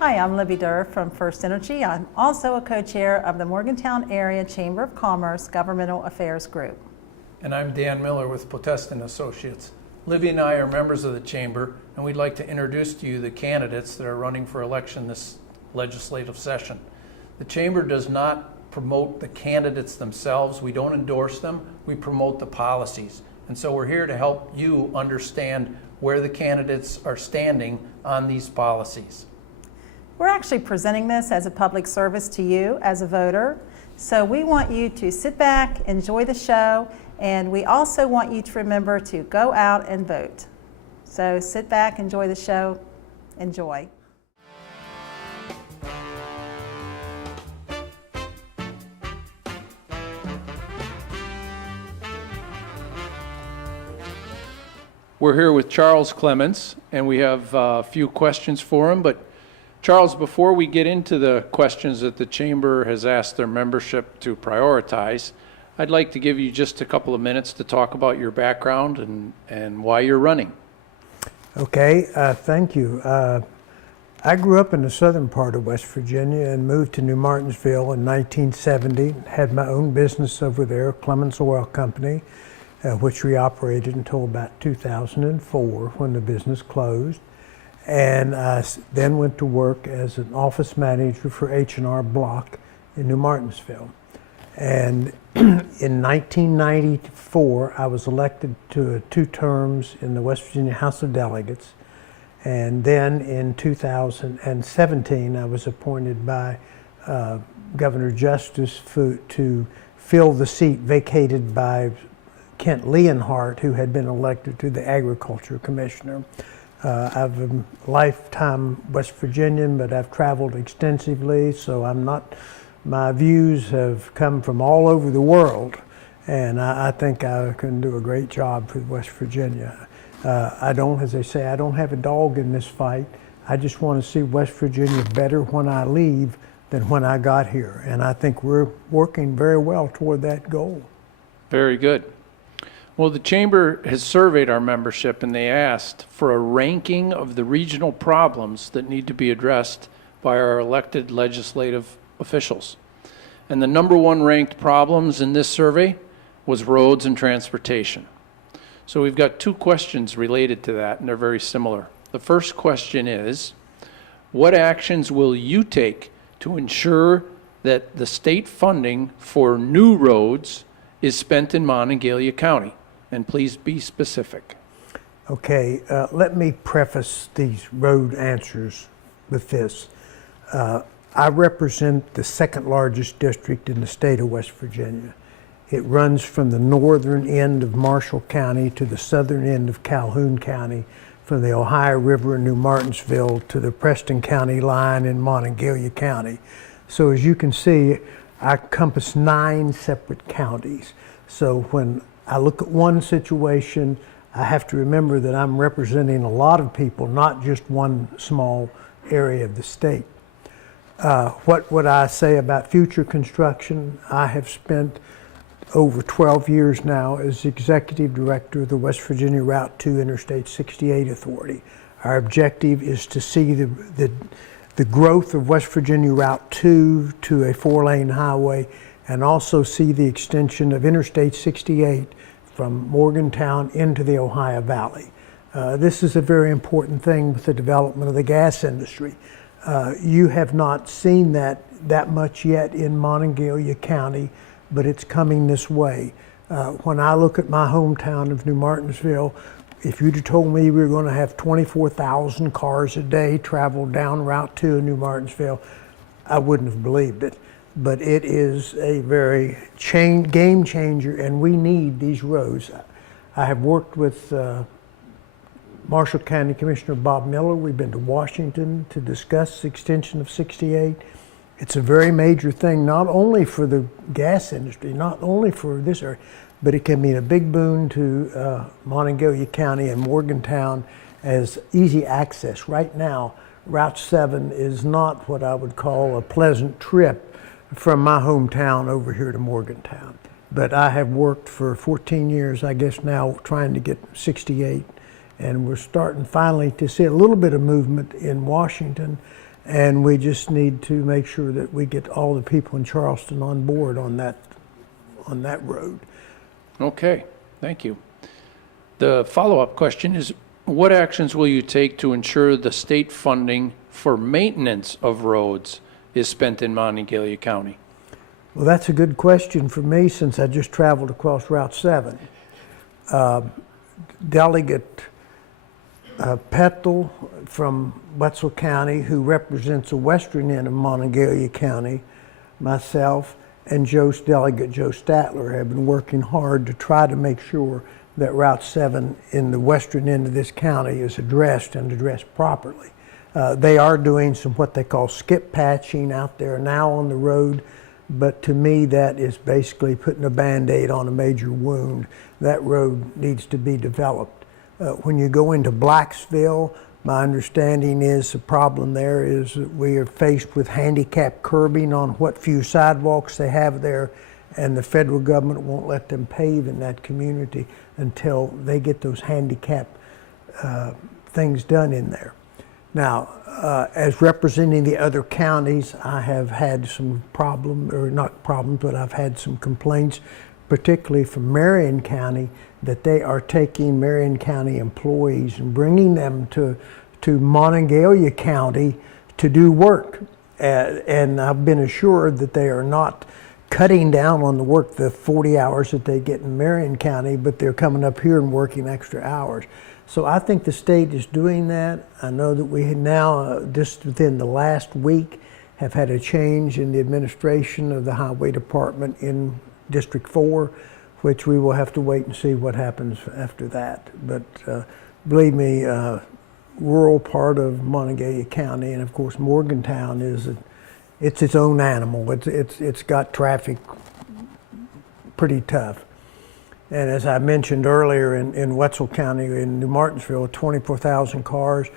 Hi, I'm Libby Durr from First Energy. I'm also a co-chair of the Morgantown Area Chamber of Commerce Governmental Affairs Group. And I'm Dan Miller with Potestan Associates. Libby and I are members of the Chamber, and we'd like to introduce to you the candidates that are running for election this legislative session. The Chamber does not promote the candidates themselves. We don't endorse them. We promote the policies. And so we're here to help you understand where the candidates are standing on these policies. We're actually presenting this as a public service to you as a voter. So we want you to sit back, enjoy the show, and we also want you to remember to go out and vote. So sit back, enjoy the show, enjoy. We're here with Charles Clements, and we have a few questions for him. But Charles, before we get into the questions that the Chamber has asked their membership to prioritize, I'd like to give you just a couple of minutes to talk about your background and why you're running. Okay, thank you. I grew up in the southern part of West Virginia and moved to New Martinsville in 1970. Had my own business over there, Clements Oil Company, which we operated until about 2004 when the business closed. And I then went to work as an office manager for H&R Block in New Martinsville. And in 1994, I was elected to 2 terms in the West Virginia House of Delegates. And then in 2017, I was appointed by Governor Justice to fill the seat vacated by Kent Leonhardt, who had been elected to the Agriculture Commissioner. I'm a lifetime West Virginian, but I've traveled extensively, so my views have come from all over the world, and I think I can do a great job for West Virginia. As I say, I don't have a dog in this fight. I just want to see West Virginia better when I leave than when I got here, and I think we're working very well toward that goal. Very good. Well, the Chamber has surveyed our membership, and they asked for a ranking of the regional problems that need to be addressed by our elected legislative officials. And the number 1 ranked problems in this survey was roads and transportation. So we've got 2 questions related to that, and they're very similar. The first question is, what actions will you take to ensure that the state funding for new roads is spent in Monongalia County? And please be specific. Okay, let me preface these road answers with this. I represent the 2nd largest district in the state of West Virginia. It runs from the northern end of Marshall County to the southern end of Calhoun County, from the Ohio River in New Martinsville to the Preston County line in Monongalia County. So as you can see, I encompass 9 separate counties. So when I look at one situation, I have to remember that I'm representing a lot of people, not just one small area of the state. What would I say about future construction? I have spent over 12 years now as Executive Director of the West Virginia Route 2 Interstate 68 Authority. Our objective is to see the growth of West Virginia Route 2 to a 4-lane highway, and also see the extension of Interstate 68 from Morgantown into the Ohio Valley. This is a very important thing with the development of the gas industry. You have not seen that much yet in Monongalia County, but it's coming this way. When I look at my hometown of New Martinsville, if you'd have told me we were going to have 24,000 cars a day travel down Route 2 in New Martinsville, I wouldn't have believed it. But it is a very game changer, and we need these roads. I have worked with Marshall County Commissioner Bob Miller. We've been to Washington to discuss the extension of 68. It's a very major thing, not only for the gas industry, not only for this area, but it can be a big boon to Monongalia County and Morgantown as easy access. Right now, Route 7 is not what I would call a pleasant trip from my hometown over here to Morgantown. But I have worked for 14 years, I guess now, trying to get 68. And we're starting finally to see a little bit of movement in Washington. And we just need to make sure that we get all the people in Charleston on board on that road. Okay, thank you. The follow-up question is, what actions will you take to ensure the state funding for maintenance of roads is spent in Monongalia County? Well, that's a good question for me since I just traveled across Route 7. Delegate Petal from Wetzel County, who represents the western end of Monongalia County, myself, and Delegate Joe Statler have been working hard to try to make sure that Route 7 in the western end of this county is addressed and addressed properly. They are doing some what they call skip patching out there now on the road, but to me that is basically putting a Band-Aid on a major wound. That road needs to be developed. When you go into Blacksville, my understanding is the problem there is that we are faced with handicap curbing on what few sidewalks they have there, and the federal government won't let them pave in that community until they get those handicap things done in there. Now, as representing the other counties, I have had some but I've had some complaints, particularly from Marion County, that they are taking Marion County employees and bringing them to Monongalia County to do work. And I've been assured that they are not cutting down on the work, the 40 hours that they get in Marion County, but they're coming up here and working extra hours. So I think the state is doing that. I know that we now, just within the last week, have had a change in the administration of the Highway Department in District 4, which we will have to wait and see what happens after that. But believe me, rural part of Monongalia County, and of course Morgantown it's its own animal. It's got traffic pretty tough. And as I mentioned earlier, in Wetzel County, in New Martinsville, 24,000 cars.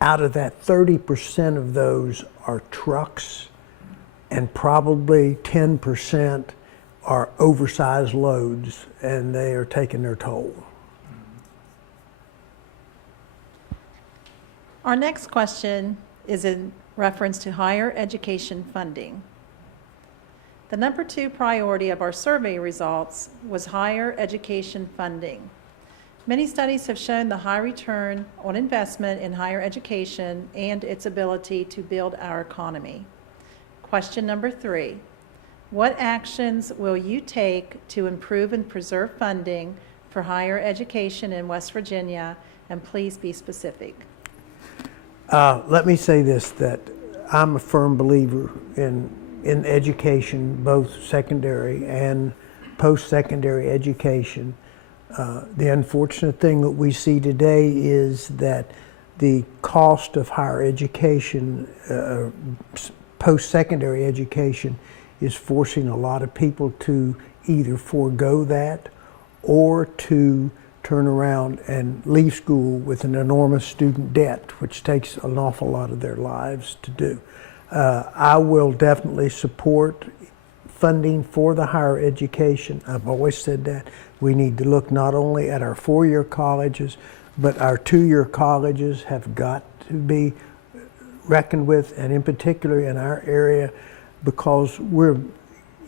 Out of that, 30% of those are trucks, and probably 10% are oversized loads, and they are taking their toll. Our next question is in reference to higher education funding. The number 2 priority of our survey results was higher education funding. Many studies have shown the high return on investment in higher education and its ability to build our economy. Question number 3, what actions will you take to improve and preserve funding for higher education in West Virginia? And please be specific. Let me say this, that I'm a firm believer in education, both secondary and post-secondary education. The unfortunate thing that we see today is that the cost of higher education, post-secondary education, is forcing a lot of people to either forego that or to turn around and leave school with an enormous student debt, which takes an awful lot of their lives to do. I will definitely support funding for the higher education. I've always said that. We need to look not only at our 4-year colleges, but our 2-year colleges have got to be reckoned with, and in particular in our area, because we're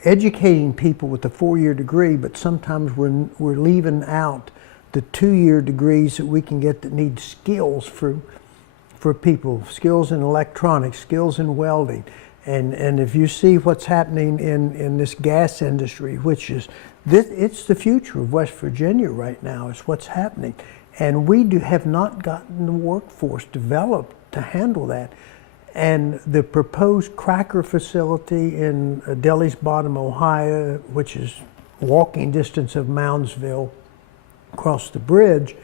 educating people with a 4-year degree, but sometimes we're leaving out the 2-year degrees that we can get that need skills for people, skills in electronics, skills in welding. And if you see what's happening in this gas industry, which is, it's the future of West Virginia right now, is what's happening. And we have not gotten the workforce developed to handle that. And the proposed cracker facility in Delhi's Bottom, Ohio, which is walking distance of Moundsville, across the bridge,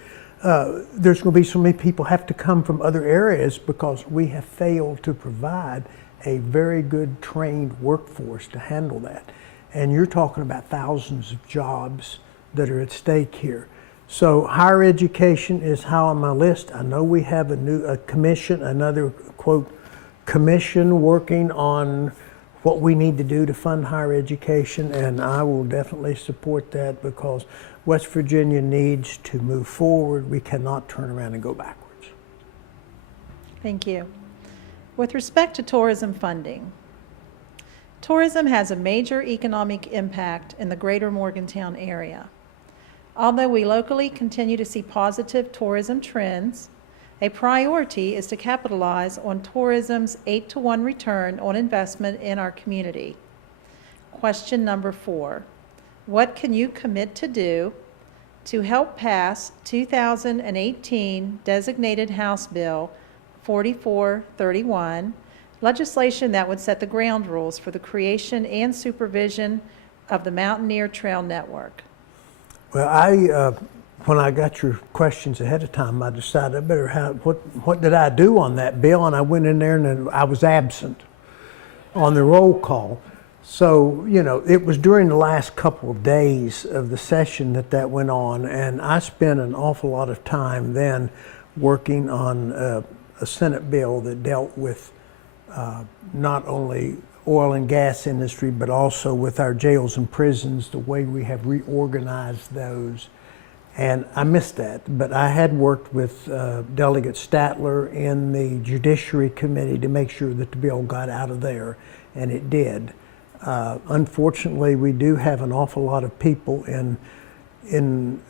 there's going to be so many people have to come from other areas because we have failed to provide a very good trained workforce to handle that. And you're talking about thousands of jobs that are at stake here. So higher education is high on my list. I know we have a commission, another quote, commission working on what we need to do to fund higher education, and I will definitely support that because West Virginia needs to move forward. We cannot turn around and go backwards. Thank you. With respect to tourism funding, tourism has a major economic impact in the greater Morgantown area. Although we locally continue to see positive tourism trends, a priority is to capitalize on tourism's 8-to-1 return on investment in our community. Question number 4. What can you commit to do to help pass 2018 Designated House Bill 4431, legislation that would set the ground rules for the creation and supervision of the Mountaineer Trail Network? Well, when I got your questions ahead of time, I decided I better have, what did I do on that bill? And I went in there and I was absent on the roll call. So, you know, it was during the last couple of days of the session that went on, and I spent an awful lot of time then working on a Senate bill that dealt with not only oil and gas industry, but also with our jails and prisons, the way we have reorganized those. And I missed that, but I had worked with Delegate Statler in the Judiciary Committee to make sure that the bill got out of there, and it did. Unfortunately, we do have an awful lot of people in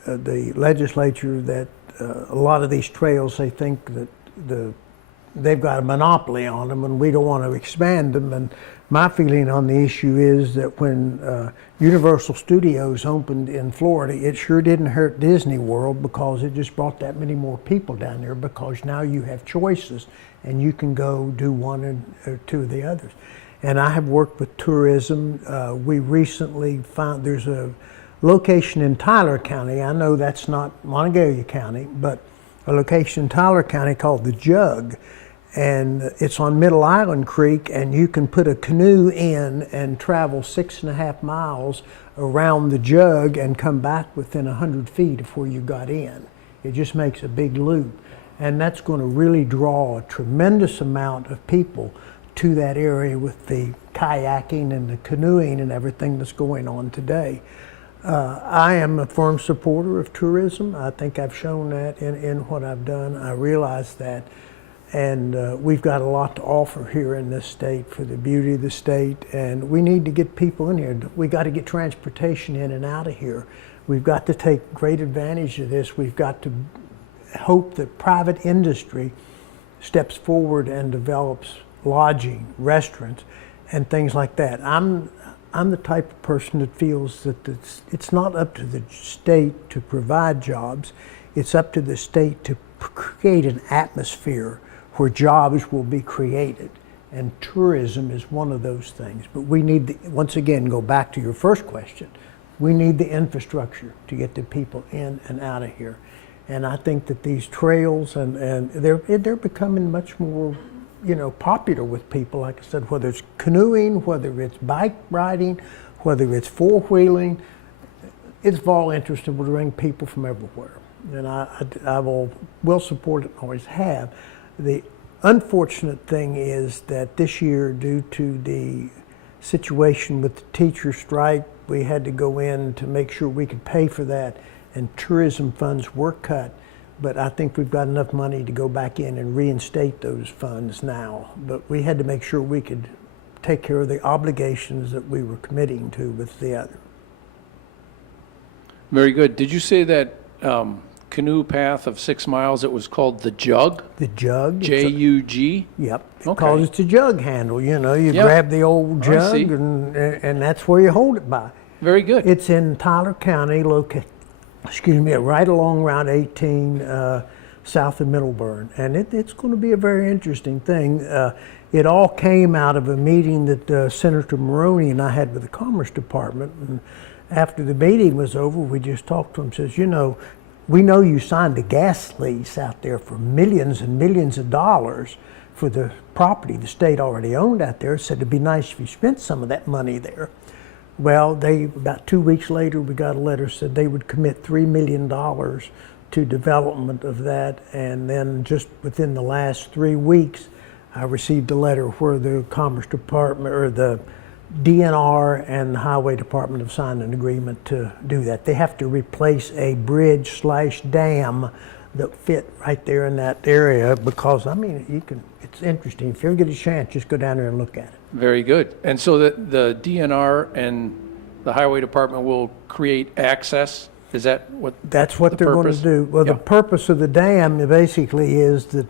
the legislature that a lot of these trails, they think that they've got a monopoly on them, and we don't want to expand them. And my feeling on the issue is that when Universal Studios opened in Florida, it sure didn't hurt Disney World, because it just brought that many more people down there, because now you have choices and you can go do one or two of the others. And I have worked with tourism. We recently found there's a location in Tyler County. I know that's not Monongalia County, but a location in Tyler County called the Jug. And it's on Middle Island Creek, and you can put a canoe in and travel 6.5 miles around the Jug and come back within 100 feet of where you got in. It just makes a big loop. And that's going to really draw a tremendous amount of people to that area with the kayaking and the canoeing and everything that's going on today. I am a firm supporter of tourism. I think I've shown that in what I've done. I realize that. And we've got a lot to offer here in this state for the beauty of the state. And we need to get people in here. We got to get transportation in and out of here. We've got to take great advantage of this. We've got to hope that private industry steps forward and develops lodging, restaurants, and things like that. I'm the type of person that feels that it's not up to the state to provide jobs. It's up to the state to create an atmosphere where jobs will be created. And tourism is one of those things. But we need, once again, go back to your first question, we need the infrastructure to get the people in and out of here. And I think that these trails, and they're becoming much more, you know, popular with people. Like I said, whether it's canoeing, whether it's bike riding, whether it's four-wheeling, it's of all interest and will bring people from everywhere. And I will support it and always have. The unfortunate thing is that this year, due to the situation with the teacher strike, we had to go in to make sure we could pay for that, and tourism funds were cut. But I think we've got enough money to go back in and reinstate those funds now. But we had to make sure we could take care of the obligations that we were committing to with the other. Very good. Did you say that canoe path of 6 miles, it was called the Jug? The Jug. J-U-G? Yep. Okay. Because it's a jug handle, you know. You Yep. grab the old I jug see. and that's where you hold it by. Very good. It's in Tyler County, right along Route 18, south of Middleburn. And it's going to be a very interesting thing. It all came out of a meeting that Senator Maroney and I had with the Commerce Department. And after the meeting was over, we just talked to him, says, you know, we know you signed a gas lease out there for millions and millions of dollars for the property the state already owned out there. Said it'd be nice if you spent some of that money there. Well, about 2 weeks later, we got a letter said they would commit $3 million to development of that. And then just within the last 3 weeks, I received a letter where the Commerce Department or the DNR and the Highway Department have signed an agreement to do that. They have to replace a bridge/dam that fit right there in that area, because, I mean, it's interesting. If you ever get a chance, just go down there and look at it. Very good. And so the DNR and the Highway Department will create access? Is that what? That's what they're going to do. Well, the purpose of the dam basically is that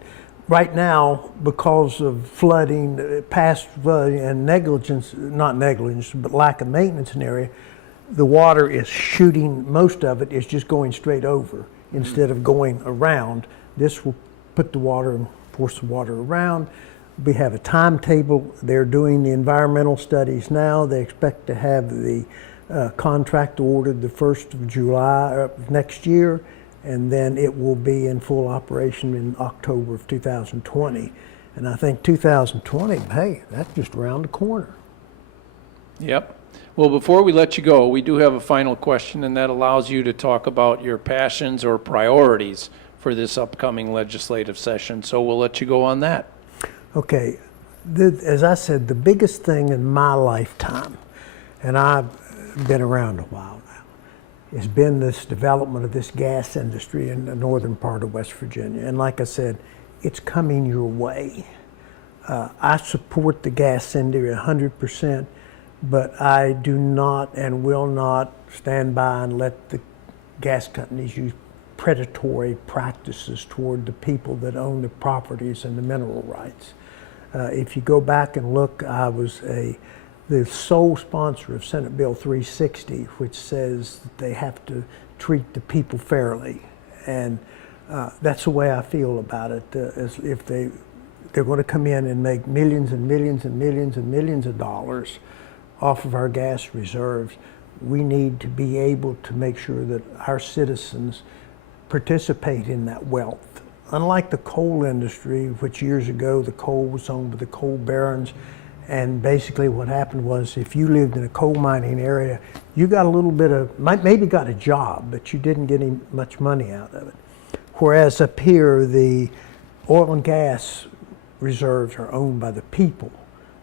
right now, because of flooding, past flooding and negligence, not negligence, but lack of maintenance in the area, the water is shooting, most of it is just going straight over instead of going around. This will put the water and force the water around. We have a timetable. They're doing the environmental studies now. They expect to have the contract ordered the 1st of July of next year, and then it will be in full operation in October of 2020. And I think 2020, hey, that's just around the corner. Yep. Well, before we let you go, we do have a final question, and that allows you to talk about your passions or priorities for this upcoming legislative session. So we'll let you go on that. Okay. As I said, the biggest thing in my lifetime, and I've been around a while now, has been this development of this gas industry in the northern part of West Virginia. And like I said, it's coming your way. I support the gas industry 100%, but I do not and will not stand by and let the gas companies use predatory practices toward the people that own the properties and the mineral rights. If you go back and look, I was the sole sponsor of Senate Bill 360, which says that they have to treat the people fairly. And that's the way I feel about it. As if they're going to come in and make millions and millions and millions and millions of dollars off of our gas reserves, we need to be able to make sure that our citizens participate in that wealth. Unlike the coal industry, which years ago the coal was owned by the coal barons, and basically what happened was if you lived in a coal mining area, you got a little bit of, maybe got a job, but you didn't get any much money out of it. Whereas up here, the oil and gas reserves are owned by the people.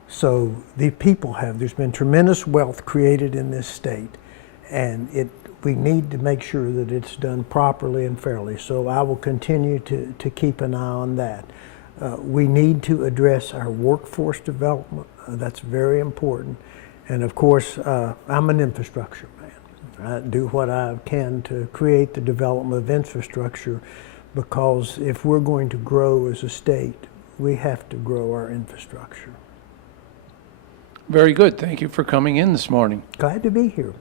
So the people there's been tremendous wealth created in this state, and we need to make sure that it's done properly and fairly. So I will continue to keep an eye on that. We need to address our workforce development. That's very important. And of course, I'm an infrastructure man. I do what I can to create the development of infrastructure, because if we're going to grow as a state, we have to grow our infrastructure. Very good. Thank you for coming in this morning. Glad to be here.